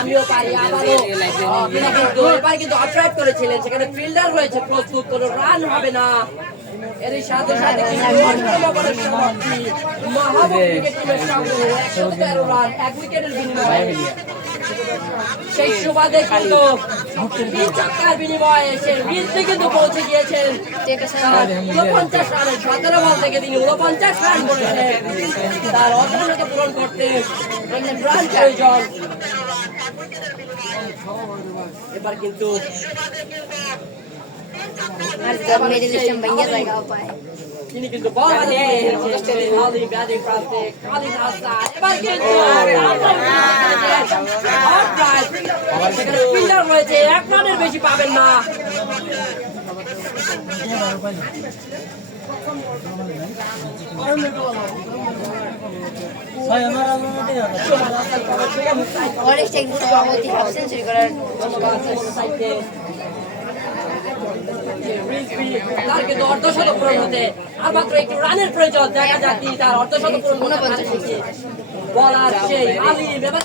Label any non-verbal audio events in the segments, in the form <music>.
আমিও পারি রয়েছে প্রস্তুত কোনো রান হবে না। এরই সাথে সেই সুবাদে কিন্তু তিন চাকার বিনিময়ে সে রিজতে কিন্তু পৌঁছে গিয়েছেন। উনপঞ্চাশ রানে সতেরো বল থেকে তিনি উনপঞ্চাশ রান করেছেন। তার পূরণ করতে প্রয়োজন এবার কিন্তু তিনি কিন্তু বল হাতে ব্যাটিং প্রান্তে হাসান এবার কিন্তু সেখানে রয়েছে, এক রানের বেশি পাবেন না তার কিন্তু অর্ধশত পূরণ হতে আর মাত্র একটু রানের প্রয়োজন, দেখা যাক তিনি তার অর্ধশত পূরণ পারেন নাকি। বলার সেই আলিম, এবার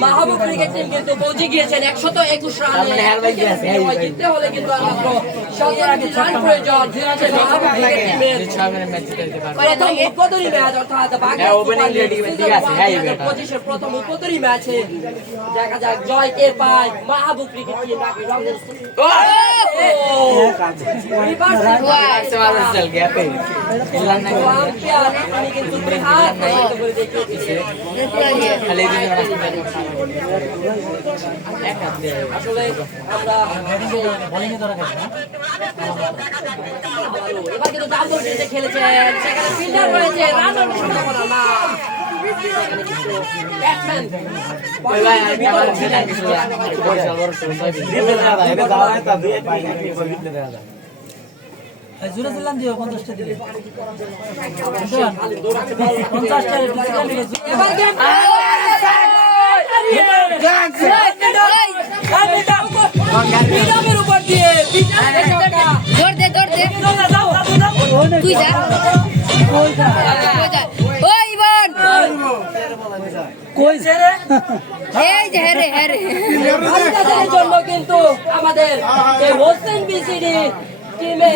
মাহবুব ক্রিকেট কিন্তু পৌঁছে গিয়েছেন একশত একুশ রানে জিততে হলে কিন্তু মাত্র সতেরোটি রান প্রয়োজন মাহবুব প্রথম উদ্বোধনী ম্যাচ অর্থাৎ বাংলাদেশ সুপার লিগ সিজন 2025 এর প্রথম উদ্বোধনী ম্যাচে দেখা যাক জয় কে পায় মাহবুব ক্রিকেট টিম নাকি আসলে আমরা এবার কিন্তু খেলেছেন সেখানে ফিল্ডার রয়েছে রানের সম্ভাবনা না জোরে দিলাম দিও পঞ্চাশটা দিলে পঞ্চাশটা এবার গেম কই? রে। এই যে হেরে হেরে হ্যাঁ জন্য কিন্তু আমাদের এই হোসেন বিসিডি <laughs> টিমে